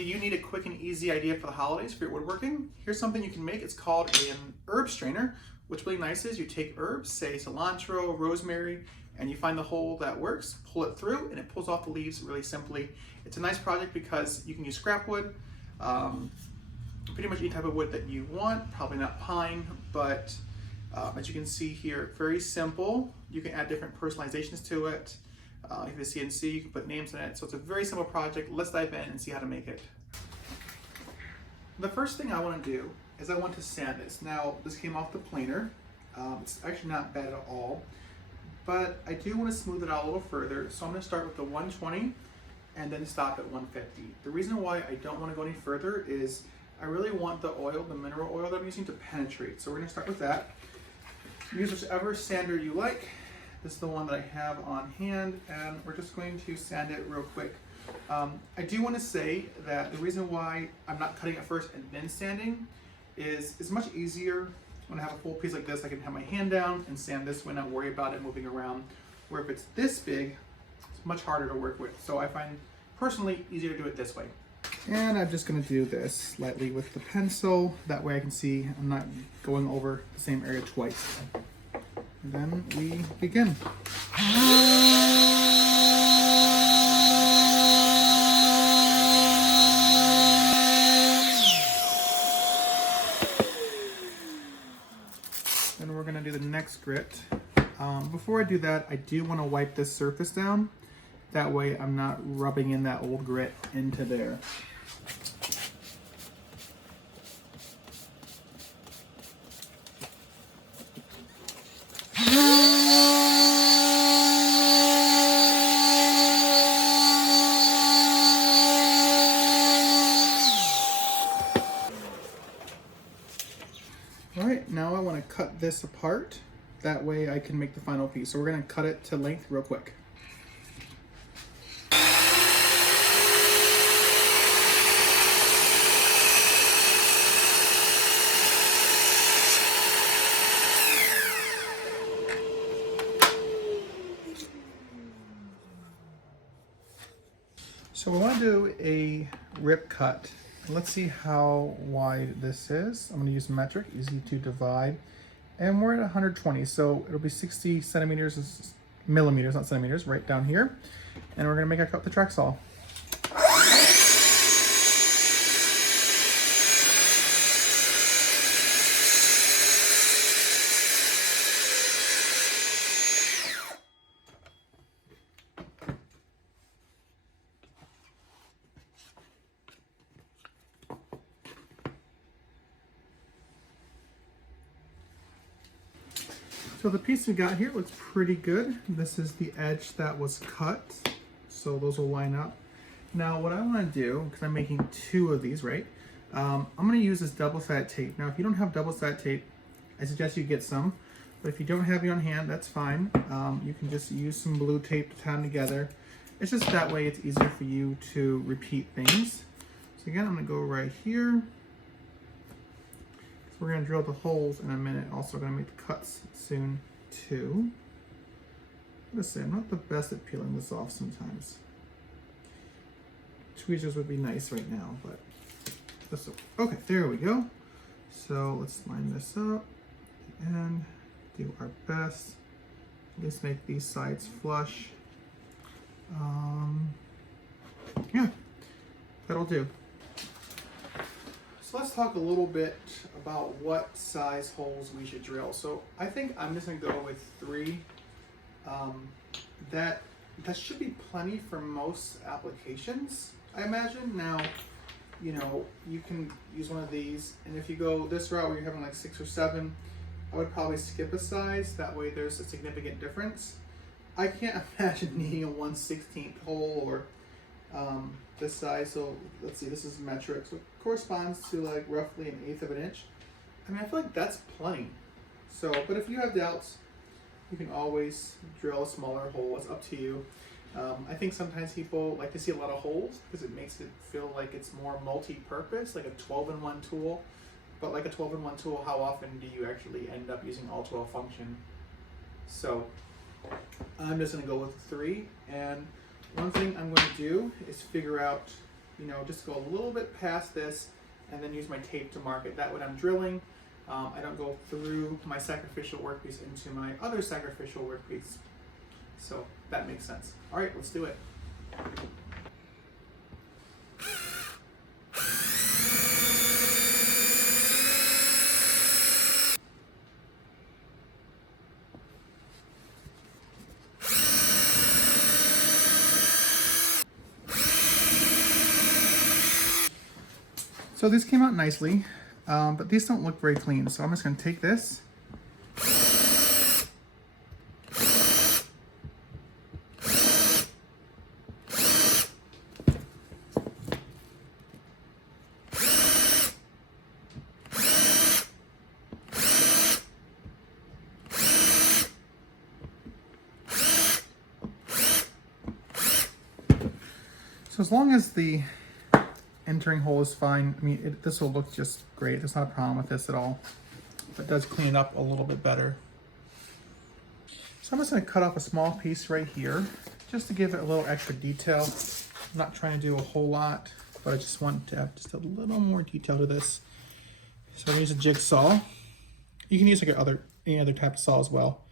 do you need a quick and easy idea for the holidays for your woodworking? Here's something you can make. It's called an herb strainer. What's really nice is you take herbs, say cilantro, rosemary, and you find the hole that works, pull it through, and it pulls off the leaves really simply. It's a nice project because you can use scrap wood, pretty much any type of wood that you want, probably not pine, but as you can see here, very simple. You can add different personalizations to it. If it's CNC, you can put names in it. So it's a very simple project. Let's dive in and see how to make it. The first thing I want to do is I want to sand this. Now, this came off the planer. It's actually not bad at all, but I do want to smooth it out a little further. So I'm going to start with the 120 and then stop at 150. The reason why I don't want to go any further is I really want the oil, the mineral oil that I'm using, to penetrate. So we're going to start with that. Use whichever sander you like. This is the one that I have on hand, and we're just going to sand it real quick. I do want to say that the reason why I'm not cutting it first and then sanding is it's much easier when I have a full piece like this. I can have my hand down and sand this way, not worry about it moving around. Where if it's this big, it's much harder to work with. So I find personally easier to do it this way. And I'm just going to do this lightly with the pencil. That way I can see I'm not going over the same area twice. And then we begin. Then we're going to do the next grit. Before I do that, I do want to wipe this surface down. That way I'm not rubbing in that old grit into there. All right, now I want to cut this apart. That way I can make the final piece. So we're going to cut it to length real quick. So we want to do a rip cut. Let's see how wide this is. I'm going to use metric, easy to divide. And we're at 120, so it'll be 60 centimeters, millimeters, not centimeters, right down here. And we're going to make a cut with the track saw. So the piece we got here looks pretty good. This is the edge that was cut, so those will line up. Now what I want to do, because I'm making two of these, right? I'm going to use this double-sided tape. Now if you don't have double-sided tape, I suggest you get some, but if you don't have it on hand, that's fine. You can just use some blue tape to tie them together. It's just that way it's easier for you to repeat things. So again, I'm going to go right here. We're going to drill the holes in a minute. Also going to make the cuts soon too. Listen, I'm not the best at peeling this off sometimes. Tweezers would be nice right now, but this will, okay, there we go. So let's line this up and do our best. Let's make these sides flush. Yeah, that'll do. So let's talk a little bit about what size holes we should drill. So I think I'm just going to go with 3. That should be plenty for most applications, I imagine. Now, you know, you can use one of these, and if you go this route where you're having like 6 or 7, I would probably skip a size. That way there's a significant difference. I can't imagine needing a 1/16 hole or this size. So let's see, this is metric, so it corresponds to like roughly 1/8 of an inch. I mean, I feel like that's plenty. So, but if you have doubts, you can always drill a smaller hole. It's up to you. I think sometimes people like to see a lot of holes because it makes it feel like it's more multi-purpose, like a 12-in-1 tool. But like a 12-in-1 tool, how often do you actually end up using all 12 function? So I'm just going to go with 3. And one thing I'm going to do is figure out you know, just go a little bit past this and then use my tape to mark it. That way when I'm drilling, I don't go through my sacrificial workpiece into my other sacrificial workpiece. So that makes sense. All right, let's do it. So these came out nicely, but these don't look very clean. So I'm just gonna take this. So as long as the entering hole is fine, I mean, this will look just great. There's not a problem with this at all. It does clean it up a little bit better. So I'm just gonna cut off a small piece right here, just to give it a little extra detail. I'm not trying to do a whole lot, but I just want to have just a little more detail to this. So I'm gonna use a jigsaw. You can use like any other type of saw as well.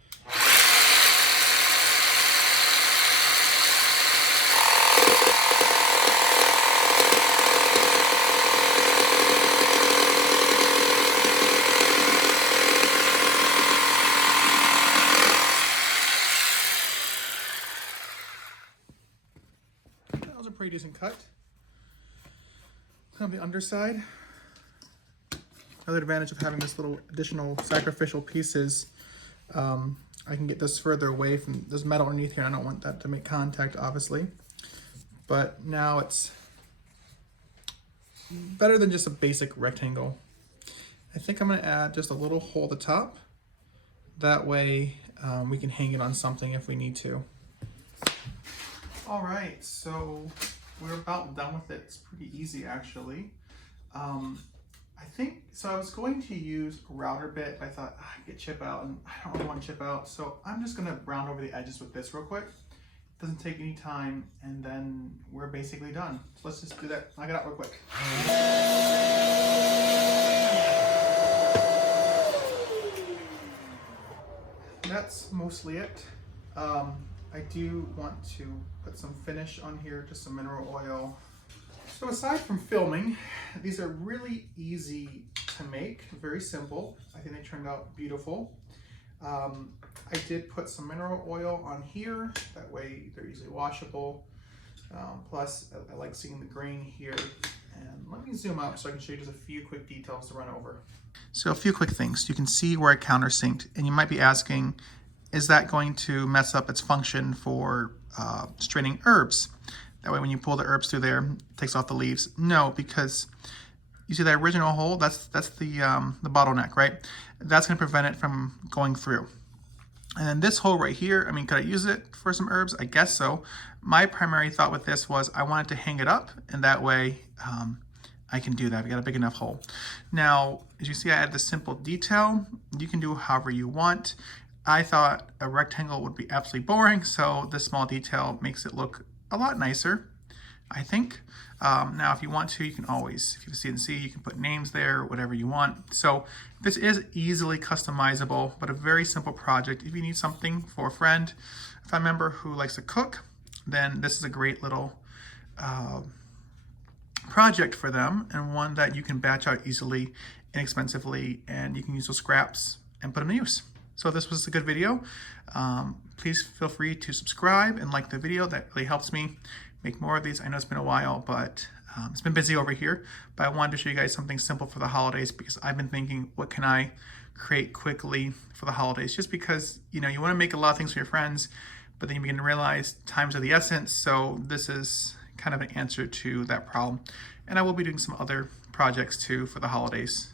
Pretty decent cut. On the underside, another advantage of having this little additional sacrificial pieces, I can get this further away from this metal underneath here. I don't want that to make contact, obviously, but now it's better than just a basic rectangle. I think I'm going to add just a little hole at the top. That way we can hang it on something if we need to. All right, so we're about done with it. It's pretty easy, actually. I think, so I was going to use a router bit, but I thought, I get chip out, and I don't really want chip out, so I'm just gonna round over the edges with this real quick. Doesn't take any time, and then we're basically done. So let's just do that, knock it out real quick. That's mostly it. I do want to put some finish on here, just some mineral oil. So aside from filming, these are really easy to make, very simple. I think they turned out beautiful. I did put some mineral oil on here, that way they're easily washable. Plus, I like seeing the grain here. And let me zoom out so I can show you just a few quick details to run over. So a few quick things. You can see where I countersinked, and you might be asking, is that going to mess up its function for straining herbs? That way when you pull the herbs through there, it takes off the leaves. No, because you see that original hole, that's the bottleneck, right? That's gonna prevent it from going through. And then this hole right here, I mean, could I use it for some herbs? I guess so. My primary thought with this was I wanted to hang it up, and that way I can do that. We got a big enough hole. Now, as you see, I added the simple detail. You can do however you want. I thought a rectangle would be absolutely boring, so this small detail makes it look a lot nicer, I think. Now, if you want to, you can always, if you have a CNC, you can put names there, whatever you want. So this is easily customizable, but a very simple project. If you need something for a friend, a family member who likes to cook, then this is a great little project for them, and one that you can batch out easily, inexpensively, and you can use those scraps and put them to use. So if this was a good video, please feel free to subscribe and like the video. That really helps me make more of these. I know it's been a while, but it's been busy over here. But I wanted to show you guys something simple for the holidays, because I've been thinking, what can I create quickly for the holidays? Just because, you know, you want to make a lot of things for your friends, but then you begin to realize times are the essence. So this is kind of an answer to that problem. And I will be doing some other projects too for the holidays.